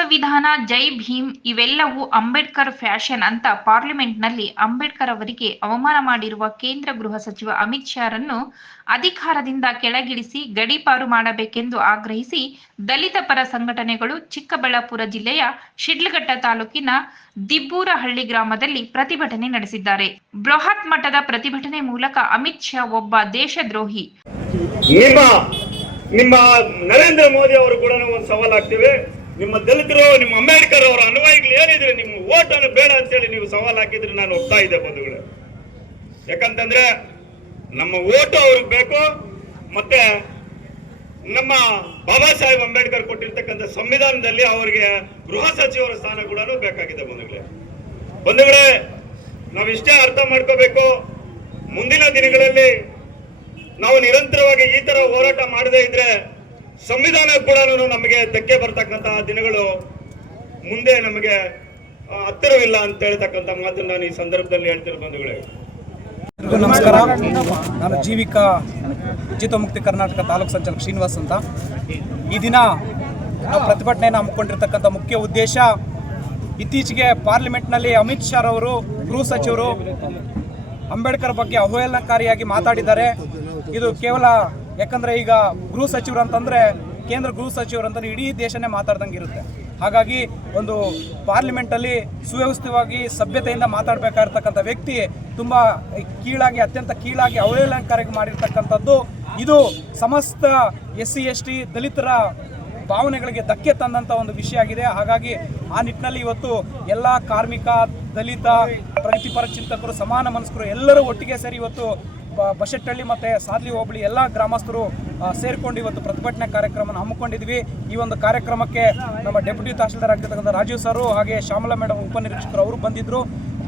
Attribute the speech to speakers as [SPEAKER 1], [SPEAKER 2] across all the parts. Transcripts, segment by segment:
[SPEAKER 1] ಸಂವಿಧಾನ ಜೈ ಭೀಮ್ ಇವೆಲ್ಲವೂ ಅಂಬೇಡ್ಕರ್ ಫ್ಯಾಷನ್ ಅಂತ ಪಾರ್ಲಿಮೆಂಟ್ನಲ್ಲಿ ಅಂಬೇಡ್ಕರ್ ಅವರಿಗೆ ಅವಮಾನ ಮಾಡಿರುವ ಕೇಂದ್ರ ಗೃಹ ಸಚಿವ ಅಮಿತ್ ಶಾರನ್ನು ಅಧಿಕಾರದಿಂದ ಕೆಳಗಿಳಿಸಿ ಗಡೀಪಾರು ಮಾಡಬೇಕೆಂದು ಆಗ್ರಹಿಸಿ ದಲಿತ ಪರ ಸಂಘಟನೆಗಳು ಚಿಕ್ಕಬಳ್ಳಾಪುರ ಜಿಲ್ಲೆಯ ಶಿಡ್ಲಘಟ್ಟ ತಾಲೂಕಿನ ದಿಬ್ಬೂರಹಳ್ಳಿ ಗ್ರಾಮದಲ್ಲಿ ಪ್ರತಿಭಟನೆ ನಡೆಸಿದ್ದಾರೆ. ಬೃಹತ್ ಮಟ್ಟದ ಪ್ರತಿಭಟನೆ ಮೂಲಕ ಅಮಿತ್ ಶಾ ಒಬ್ಬ ದೇಶದ್ರೋಹಿ.
[SPEAKER 2] ನಿಮ್ಮ ನರೇಂದ್ರ ಮೋದಿ ಅವರು ಕೂಡ ಒಂದು ಸವಾಲ್ ಹಾಕ್ತೀವಿ. ನಿಮ್ಮ ದಲಿತರು, ನಿಮ್ಮ ಅಂಬೇಡ್ಕರ್ ಅವರ ಅನುಯಾಯಿಗಳು ಏನಿದ್ರೆ ನಿಮ್ಮ ಓಟ್ ಅನ್ನು ಬೇಡ ಅಂತೇಳಿ ನೀವು ಸವಾಲ್ ಹಾಕಿದ್ರೆ ನಾನು ಒಪ್ತಾ ಇದ್ದೆ ಬಂಧುಗಳೇ. ಯಾಕಂತಂದ್ರೆ ನಮ್ಮ ಓಟು ಅವ್ರಿಗೆ ಬೇಕು, ಮತ್ತೆ ನಮ್ಮ ಬಾಬಾ ಸಾಹೇಬ್ ಅಂಬೇಡ್ಕರ್ ಕೊಟ್ಟಿರ್ತಕ್ಕಂಥ ಸಂವಿಧಾನದಲ್ಲಿ ಅವರಿಗೆ ಗೃಹ ಸಚಿವರ ಸ್ಥಾನ ಕೂಡ ಬೇಕಾಗಿದೆ ಬಂಧುಗಳೇ. ಬಂಧುಗಳೇ, ನಾವಿಷ್ಟೇ ಅರ್ಥ ಮಾಡ್ಕೋಬೇಕು. ಮುಂದಿನ ದಿನಗಳಲ್ಲಿ ನಾವು ನಿರಂತರವಾಗಿ ಈ ತರ ಹೋರಾಟ ಮಾಡದೇ ಇದ್ರೆ ಸಂವಿಧಾನ ಕೂಡ ನಮಗೆ ಧಕ್ಕೆ ಬರ್ತಕ್ಕಂತಹ ದಿನಗಳು ಮುಂದೆ ನಮಗೆ ಹತ್ತಿರವಿಲ್ಲ ಅಂತ ಹೇಳ್ತಕ್ಕಂಥ ಮಾತನ್ನು ನಾನು ಈ ಸಂದರ್ಭದಲ್ಲಿ ಹೇಳ್ತಿರೋ ಬಂಧುಗಳೇ.
[SPEAKER 3] ನಮಸ್ಕಾರ. ನಾನು ಜೀವಿಕ ಉಚಿತ ಮುಕ್ತಿ ಕರ್ನಾಟಕ ತಾಲೂಕು ಸಂಚಾಲಕ ಶ್ರೀನಿವಾಸ್ ಅಂತ. ಈ ದಿನ ನಾವು ಪ್ರತಿಭಟನೆಯನ್ನು ಹಮ್ಮಿಕೊಂಡಿರ್ತಕ್ಕಂಥ ಮುಖ್ಯ ಉದ್ದೇಶ ಇತ್ತೀಚೆಗೆ ಪಾರ್ಲಿಮೆಂಟ್ನಲ್ಲಿ ಅಮಿತ್ ಶಾ ಅವರು ಗೃಹ ಸಚಿವರು ಅಂಬೇಡ್ಕರ್ ಬಗ್ಗೆ ಅವಹೇಳನಕಾರಿಯಾಗಿ ಮಾತಾಡಿದ್ದಾರೆ. ಇದು ಕೇವಲ ಯಾಕಂದ್ರೆ ಈಗ ಗೃಹ ಸಚಿವರು ಅಂತಂದ್ರೆ ಕೇಂದ್ರ ಗೃಹ ಸಚಿವರು ಅಂತ ಇಡೀ ದೇಶನೇ ಮಾತಾಡ್ದಂಗೆ ಇರುತ್ತೆ. ಹಾಗಾಗಿ ಒಂದು ಪಾರ್ಲಿಮೆಂಟಲ್ಲಿ ಸುವ್ಯವಸ್ಥಿತವಾಗಿ ಸಭ್ಯತೆಯಿಂದ ಮಾತಾಡಬೇಕಾಗಿರ್ತಕ್ಕಂಥ ವ್ಯಕ್ತಿ ತುಂಬ ಕೀಳಾಗಿ, ಅತ್ಯಂತ ಕೀಳಾಗಿ ಅವಹೇಳನಕಾರಿಗೆ ಮಾಡಿರ್ತಕ್ಕಂಥದ್ದು ಇದು ಸಮಸ್ತ ಎಸ್ ಸಿ, ಎಸ್ ಟಿ ದಲಿತರ ಭಾವನೆಗಳಿಗೆ ಧಕ್ಕೆ ತಂದಂಥ ಒಂದು ವಿಷಯ ಆಗಿದೆ. ಹಾಗಾಗಿ ಆ ನಿಟ್ಟಿನಲ್ಲಿ ಇವತ್ತು ಎಲ್ಲ ಕಾರ್ಮಿಕ, ದಲಿತ, ಪ್ರಗತಿಪರ ಚಿಂತಕರು, ಸಮಾನ ಮನಸ್ಕರು ಎಲ್ಲರೂ ಒಟ್ಟಿಗೆ ಸೇರಿ ಇವತ್ತು ಬಶೆಟ್ಟಹಳ್ಳಿ ಮತ್ತು ಸಾದ್ಲಿ ಹೋಬಳಿ ಎಲ್ಲ ಗ್ರಾಮಸ್ಥರು ಸೇರಿಕೊಂಡು ಇವತ್ತು ಪ್ರತಿಭಟನೆ ಕಾರ್ಯಕ್ರಮನ ಹಮ್ಮಿಕೊಂಡಿದ್ವಿ. ಈ ಒಂದು ಕಾರ್ಯಕ್ರಮಕ್ಕೆ ನಮ್ಮ ಡೆಪ್ಯೂಟಿ ತಹಶೀಲ್ದಾರ್ ಆಗಿರ್ತಕ್ಕಂಥ ರಾಜೀವ್ ಸರು ಹಾಗೆ ಶ್ಯಾಮಲಾ ಮೇಡಮ್ ಉಪನಿರೀಕ್ಷಕರು ಅವರು ಬಂದಿದ್ದರು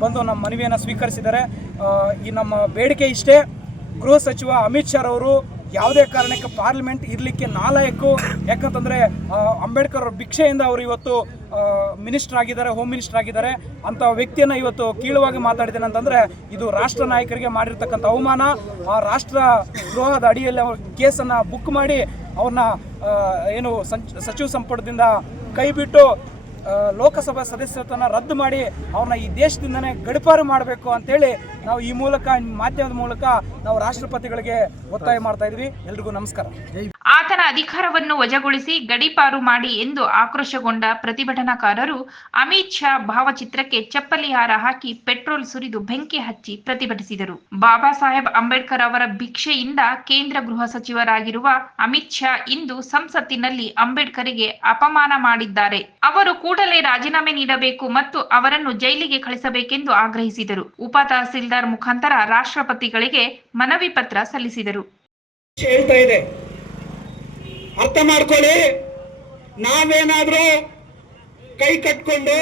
[SPEAKER 3] ಬಂದು ನಮ್ಮ ಮನವಿಯನ್ನು ಸ್ವೀಕರಿಸಿದ್ದಾರೆ. ಈ ನಮ್ಮ ಬೇಡಿಕೆ ಇಷ್ಟೇ. ಗೃಹ ಸಚಿವ ಅಮಿತ್ ಶಾ ಅವರು ಯಾವುದೇ ಕಾರಣಕ್ಕೆ ಪಾರ್ಲಿಮೆಂಟ್ ಇರಲಿಕ್ಕೆ ನಾಲಾಯಕು. ಯಾಕಂತಂದರೆ ಅಂಬೇಡ್ಕರ್ ಅವ್ರ ಭಿಕ್ಷೆಯಿಂದ ಅವರು ಇವತ್ತು ಮಿನಿಸ್ಟರ್ ಆಗಿದ್ದಾರೆ ಹೋಮ್ ಮಿನಿಸ್ಟರ್ ಆಗಿದ್ದಾರೆ. ಅಂಥ ವ್ಯಕ್ತಿಯನ್ನು ಇವತ್ತು ಕೀಳುವಾಗಿ ಮಾತಾಡಿದ್ದೇನೆ ಅಂತಂದರೆ ಇದು ರಾಷ್ಟ್ರ ನಾಯಕರಿಗೆ ಮಾಡಿರ್ತಕ್ಕಂಥ ಅವಮಾನ. ಆ ರಾಷ್ಟ್ರ ದ್ರೋಹದ ಅಡಿಯಲ್ಲಿ ಅವ್ರ ಕೇಸನ್ನು ಬುಕ್ ಮಾಡಿ ಅವ್ರನ್ನ ಏನು ಸಂಚ ಸಚಿವ ಸಂಪುಟದಿಂದ ಕೈ ಬಿಟ್ಟು ಆ, ಲೋಕಸಭಾ ಸದಸ್ಯತ್ವನ ರದ್ದು ಮಾಡಿ ಅವ್ರನ್ನ ಈ ದೇಶದಿಂದನೇ ಗಡಿಪಾರು ಮಾಡಬೇಕು ಅಂತೇಳಿ ನಾವು ಈ ಮೂಲಕ ಮಾಧ್ಯಮದ ಮೂಲಕ ನಾವು ರಾಷ್ಟ್ರಪತಿಗಳಿಗೆ ಒತ್ತಾಯ ಮಾಡ್ತಾ ಇದ್ವಿ. ಎಲ್ರಿಗೂ ನಮಸ್ಕಾರ.
[SPEAKER 1] ಆತನ ಅಧಿಕಾರವನ್ನು ವಜಾಗೊಳಿಸಿ ಗಡೀಪಾರು ಮಾಡಿ ಎಂದು ಆಕ್ರೋಶಗೊಂಡ ಪ್ರತಿಭಟನಾಕಾರರು, ಅಮಿತ್ ಶಾ ಭಾವಚಿತ್ರಕ್ಕೆ ಚಪ್ಪಲಿ ಹಾರ ಹಾಕಿ ಪೆಟ್ರೋಲ್ ಸುರಿದು ಬೆಂಕಿ ಹಚ್ಚಿ ಪ್ರತಿಭಟಿಸಿದರು. ಬಾಬಾ ಸಾಹೇಬ್ ಅಂಬೇಡ್ಕರ್ ಅವರ ಭಿಕ್ಷೆಯಿಂದ ಕೇಂದ್ರ ಗೃಹ ಸಚಿವರಾಗಿರುವ ಅಮಿತ್ ಶಾ ಇಂದು ಸಂಸತ್ತಿನಲ್ಲಿ ಅಂಬೇಡ್ಕರ್ಗೆ ಅಪಮಾನ ಮಾಡಿದ್ದಾರೆ. ಅವರು ಕೂಡಲೇ ರಾಜೀನಾಮೆ ನೀಡಬೇಕು ಮತ್ತು ಅವರನ್ನು ಜೈಲಿಗೆ ಕಳಿಸಬೇಕೆಂದು ಆಗ್ರಹಿಸಿದರು. ಉಪ ತಹಸೀಲ್ದಾರ್ ಮುಖಾಂತರ ರಾಷ್ಟ್ರಪತಿಗಳಿಗೆ ಮನವಿ ಪತ್ರ ಸಲ್ಲಿಸಿದರು.
[SPEAKER 4] ಅರ್ಥ ಮಾಡ್ಕೊಳ್ಳಿ. ನಾವೇನಾದ್ರೂ ಕೈ ಕಟ್ಕೊಂಡು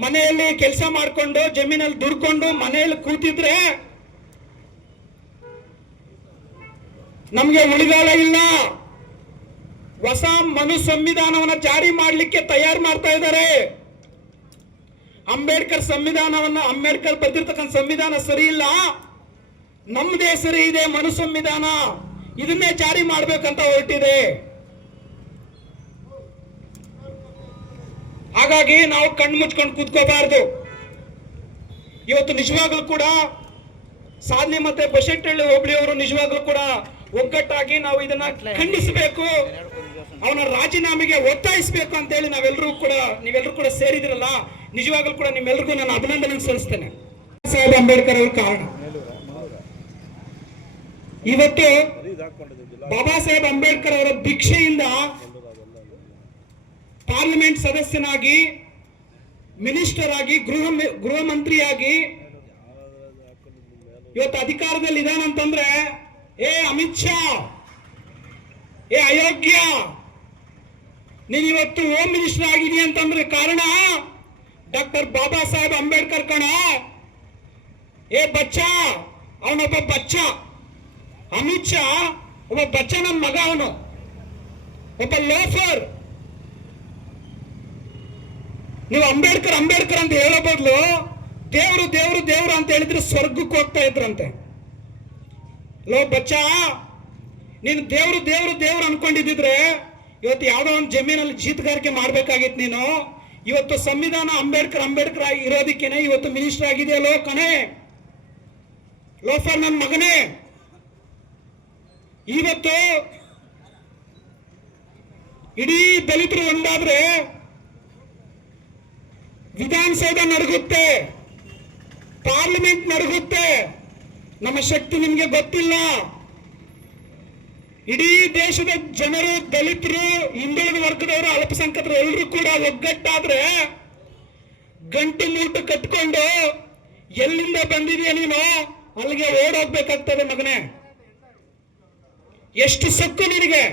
[SPEAKER 4] ಮನೆಯಲ್ಲಿ ಕೆಲಸ ಮಾಡಿಕೊಂಡು, ಜಮೀನಲ್ಲಿ ದುಡ್ಕೊಂಡು, ಮನೆಯಲ್ಲಿ ಕೂತಿದ್ರೆ ನಮಗೆ ಉಳಿಗಾಲ ಇಲ್ಲ. ಹೊಸ ಮನು ಸಂವಿಧಾನವನ್ನ ಜಾರಿ ಮಾಡಲಿಕ್ಕೆ ತಯಾರು ಮಾಡ್ತಾ ಇದ್ದಾರೆ. ಅಂಬೇಡ್ಕರ್ ಸಂವಿಧಾನವನ್ನ, ಅಂಬೇಡ್ಕರ್ ಬರೆದಿರ್ತಕ್ಕಂಥ ಸಂವಿಧಾನ ಸರಿ ಇಲ್ಲ. ನಮ್ಮದೇ ಸರಿ ಇದೆ ಮನು ಸಂವಿಧಾನ ಇದನ್ನೇ ಜಾರಿ ಮಾಡಬೇಕಂತ ಹೊರಟಿದೆ. ಹಾಗಾಗಿ ನಾವು ಕಣ್ಣು ಮುಚ್ಕೊಂಡು ಕೂತ್ಕೋಬಾರ್ದು. ಇವತ್ತು ನಿಜವಾಗ್ಲೂ ಕೂಡ ಸಾಧನೆ ಮತ್ತೆ ಬಸೆಟ್ಟಳ್ಳಿ ಹೋಬಳಿ ಅವರು ನಿಜವಾಗ್ಲೂ ಕೂಡ ಒಗ್ಗಟ್ಟಾಗಿ ನಾವು ಇದನ್ನ ಖಂಡಿಸಬೇಕು. ಅವನ ರಾಜೀನಾಮೆಗೆ ಒತ್ತಾಯಿಸಬೇಕು ಅಂತ ಹೇಳಿ ನಾವೆಲ್ಲರೂ ಕೂಡ ನೀವೆಲ್ಲರೂ ಕೂಡ ಸೇರಿದಿರಲ್ಲ, ನಿಜವಾಗ್ಲೂ ಕೂಡ ನಿಮ್ಮೆಲ್ರಿಗೂ ನಾನು ಅಭಿನಂದನೆ ಸಲ್ಲಿಸ್ತೇನೆ. ಸಾಹೇಬ್ ಅಂಬೇಡ್ಕರ್ ಅವ್ರ ಕಾರಣ. ಇವತ್ತು ಬಾಬಾ ಸಾಹೇಬ್ ಅಂಬೇಡ್ಕರ್ ಅವರ ಭಿಕ್ಷೆಯಿಂದ ಪಾರ್ಲಿಮೆಂಟ್ ಸದಸ್ಯನಾಗಿ ಮಿನಿಸ್ಟರ್ ಆಗಿ ಗೃಹ ಗೃಹ ಮಂತ್ರಿಯಾಗಿ ಇವತ್ತು ಅಧಿಕಾರದಲ್ಲಿ ಇದಾನಂತಂದ್ರೆ ಏ ಅಮಿತ್ ಶಾ ಏ ಅಯೋಗ್ಯ ನೀನಿವತ್ತು ಹೋಮ್ ಮಿನಿಸ್ಟರ್ ಆಗಿದೀಯ ಅಂತಂದ್ರೆ ಕಾರಣ ಡಾಕ್ಟರ್ ಬಾಬಾ ಸಾಹೇಬ್ ಅಂಬೇಡ್ಕರ್ ಕಣ. ಏ ಬಚ್ಚ ಅವನೊಬ್ಬ ಬಚ್ಚ. ಅಮಿತ್ ಶಾ, ಒಬ್ಬ ಬಚ್ಚನ ಮಗ ಅವನು. ಒಬ್ಬ ಲೋಫರ್. ನೀವು ಅಂಬೇಡ್ಕರ್ ಅಂಬೇಡ್ಕರ್ ಅಂತ ಹೇಳೋ ಬದಲು ದೇವರು ದೇವರು ದೇವರು ಅಂತ ಹೇಳಿದ್ರೆ ಸ್ವರ್ಗಕ್ಕೆ ಹೋಗ್ತಾ ಇದ್ರಂತೆ. ಲೋ ಬಚ್ಚ, ನೀನು ದೇವರು ದೇವರು ದೇವರು ಅನ್ಕೊಂಡಿದ್ದಿದ್ರೆ ಇವತ್ತು ಯಾವುದೋ ಒಂದು ಜಮೀನಲ್ಲಿ ಜೀತಗಾರಿಕೆ ಮಾಡ್ಬೇಕಾಗಿತ್ತು ನೀನು. ಇವತ್ತು ಸಂವಿಧಾನ ಅಂಬೇಡ್ಕರ್ ಅಂಬೇಡ್ಕರ್ ಇರೋದಕ್ಕೇನೆ ಇವತ್ತು ಮಿನಿಸ್ಟರ್ ಆಗಿದೆಯಲ್ಲೋ ಕಣೆ. ಲೋಫರ್ ನನ್ನ ಮಗನೇ. ಇವತ್ತು ಇಡೀ ದಲಿತರು ಒಂದಾದ್ರೆ ವಿಧಾನಸೌಧ ನಡುಗುತ್ತೆ, ಪಾರ್ಲಿಮೆಂಟ್ ನಡುಗುತ್ತೆ. ನಮ್ಮ ಶಕ್ತಿ ನಿಮ್ಗೆ ಗೊತ್ತಿಲ್ಲ. ಇಡೀ ದೇಶದ ಜನರು, ದಲಿತರು, ಹಿಂದುಳಿದ ವರ್ಗದವರು, ಅಲ್ಪಸಂಖ್ಯಾತರು ಎಲ್ಲರೂ ಕೂಡ ಒಗ್ಗಟ್ಟಾದ್ರೆ ಗಂಟು ಮೂಟು ಕಟ್ಕೊಂಡು ಎಲ್ಲಿಂದ ಬಂದಿದೆಯಾ ನೀನು? ಅಲ್ಲಿಗೆ ಓಡೋಗ್ಬೇಕಾಗ್ತದೆ ಮಗನೇ. ಎಷ್ಟು ಸೊಕ್ಕು ನಿನಗೆ?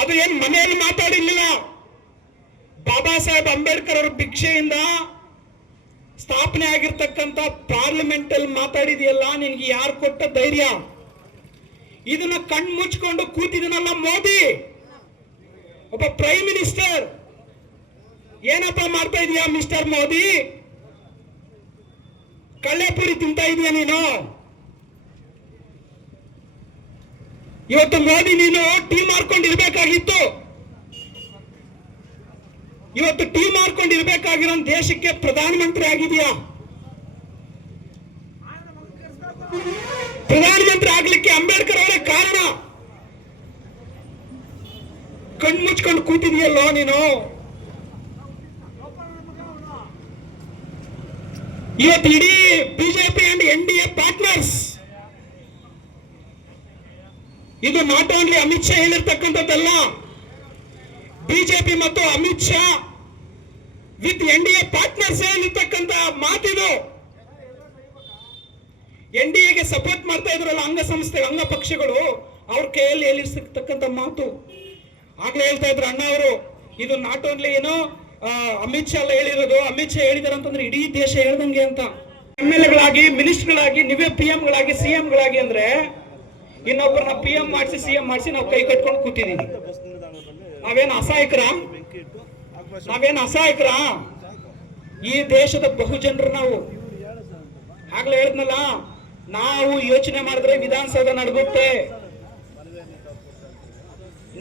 [SPEAKER 4] ಅದು ಏನ್ ಮನೆಯಲ್ಲಿ ಮಾತಾಡಿರ್ಲಿಲ್ಲ ಬಾಬಾ ಸಾಹೇಬ್ ಅಂಬೇಡ್ಕರ್ ಅವರ ಭಿಕ್ಷೆಯಿಂದ ಸ್ಥಾಪನೆ ಆಗಿರ್ತಕ್ಕಂಥ ಪಾರ್ಲಿಮೆಂಟ್ ಅಲ್ಲಿ ಮಾತಾಡಿದೆಯಲ್ಲ, ನಿನ್ಗೆ ಯಾರು ಕೊಟ್ಟ ಧೈರ್ಯ? ಇದನ್ನ ಕಣ್ಣು ಮುಚ್ಕೊಂಡು ಕೂತಿದನಲ್ಲ ಮೋದಿ? ಒಬ್ಬ ಪ್ರೈಮ್ ಮಿನಿಸ್ಟರ್ ಏನಪ್ಪ ಮಾಡ್ತಾ ಇದೀಯಾ ಮಿಸ್ಟರ್ ಮೋದಿ? ಕಳ್ಳೆಪುರಿ ತಿಂತಾ ಇದೀಯ ನೀನು? ಇವತ್ತು ಮೋದಿ ನೀನು ಟೀಮ್ ಮಾಡ್ಕೊಂಡಿರ್ಬೇಕಾಗಿತ್ತು ಇವತ್ತು ಟೀಮ್ ಮಾಡ್ಕೊಂಡಿರ್ಬೇಕಾಗಿರೋ ದೇಶಕ್ಕೆ ಪ್ರಧಾನಮಂತ್ರಿ ಆಗಿದೆಯಾ? ಪ್ರಧಾನಮಂತ್ರಿ ಆಗ್ಲಿಕ್ಕೆ ಅಂಬೇಡ್ಕರ್ ಅವರೇ ಕಾರಣ. ಕಣ್ಣು ಮುಚ್ಕೊಂಡು ಕೂತಿದೆಯಲ್ಲೋ ನೀನು? ಇವತ್ತು ಇಡೀ BJP and N D A partners ಇದು ನಾಟ್ ಓನ್ಲಿ ಅಮಿತ್ ಶಾ ಹೇಳಿರ್ತಕ್ಕಂಥದ್ದಲ್ಲ, ಬಿಜೆಪಿ ಮತ್ತು Amit Shah with N D A partners ಹೇಳಿರ್ತಕ್ಕಂಥ ಮಾತಿದು. ಎನ್ ಡಿ ಎಗೆ ಸಪೋರ್ಟ್ ಮಾಡ್ತಾ ಇದ್ರಲ್ಲ ಅಂಗಸಂಸ್ಥೆ ಅಂಗ ಪಕ್ಷಗಳು, ಅವ್ರ ಕೈಯಲ್ಲಿ ಹೇಳಿರ್ತಕ್ಕಂಥ ಮಾತು. ಆಗ್ಲೇ ಹೇಳ್ತಾ ಇದ್ರು ಅಣ್ಣ ಅವರು, ಇದು ನಾಟ್ ಓನ್ಲಿ ಏನು ಅಮಿತ್ ಶಾ ಎಲ್ಲ ಹೇಳಿರೋದು, ಅಮಿತ್ ಶಾ ಹೇಳಿದಾರೆ ಅಂತಂದ್ರೆ ಇಡೀ ದೇಶ ಹೇಳ್ದಂಗೆ ಅಂತ. ಎಂ ಎಲ್ ಎಗಳಾಗಿ ಮಿನಿಸ್ಟರ್ಗಳಾಗಿ ನೀವೇ ಪಿ ಎಂಗಳಾಗಿ ಸಿ ಎಂಗಳಾಗಿ ಅಂದ್ರೆ ಇನ್ನೊಬ್ಬರನ್ನ ಪಿ ಎಂ ಮಾಡಿಸಿ ಸಿ ಎಂ ಮಾಡಿಸಿ ನಾವು ಕೈ ಕಟ್ಕೊಂಡು ಕೂತಿದ್ದೀವಿ ನಾವೇನು ಅಸಹಾಯಕರ? ನಾವೇನು ಅಸಹಾಯಕರ? ಈ ದೇಶದ ಬಹುಜನರು ನಾವು. ಆಗ್ಲೇ ಹೇಳಿದ್ನಲ್ಲ, ನಾವು ಯೋಚನೆ ಮಾಡಿದ್ರೆ ವಿಧಾನಸೌಧ ನಡಗುತ್ತೆ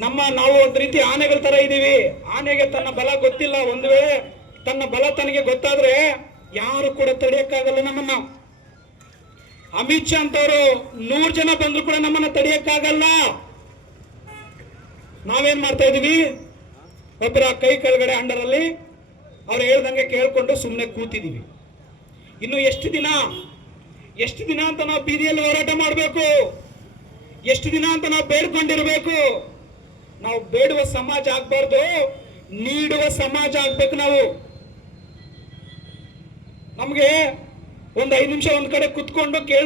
[SPEAKER 4] ನಮ್ಮ ನಾವು ಒಂದ್ ರೀತಿ ಆನೆಗಳ ತರ ಇದೀವಿ. ಆನೆಗೆ ತನ್ನ ಬಲ ಗೊತ್ತಿಲ್ಲ, ಒಂದು ವೇಳೆ ತನ್ನ ಬಲ ತನಗೆ ಗೊತ್ತಾದ್ರೆ ಯಾರು ಕೂಡ ತಡೆಯಕ್ಕಾಗಲ್ಲ ನಮ್ಮನ್ನ. ಅಮಿತ್ ಶಾ ಅಂತವರು ನೂರು ಜನ ಬಂದ್ರು ಕೂಡ ನಮ್ಮನ್ನ ತಡೆಯಕ್ಕಾಗಲ್ಲ. ನಾವೇನ್ ಮಾಡ್ತಾ ಇದೀವಿ? ಒಬ್ಬರ ಕೈ ಕೆಳಗಡೆ ಅಂಡರಲ್ಲಿ ಅವ್ರು ಹೇಳ್ದಂಗೆ ಕೇಳ್ಕೊಂಡು ಸುಮ್ಮನೆ ಕೂತಿದೀವಿ. ಇನ್ನು ಎಷ್ಟು ದಿನ? ಎಷ್ಟು ದಿನ ಅಂತ ನಾವು ಬೀದಿಯಲ್ಲಿ ಹೋರಾಟ ಮಾಡಬೇಕು? ಎಷ್ಟು ದಿನ ಅಂತ ನಾವು ಬೇಡ್ಕೊಂಡಿರಬೇಕು? ನಾವು ಬೇಡುವ ಸಮಾಜ ಆಗ್ಬಾರ್ದು. ನೀಡುವ ಸಮಾಜ ಆಗ್ಬೇಕು ನಾವು. ನಮ್ಗೆ ಒಂದ್ ಐದು ನಿಮಿಷ ಒಂದು ಕಡೆ ಕುತ್ಕೊಂಡು ಕೇಳ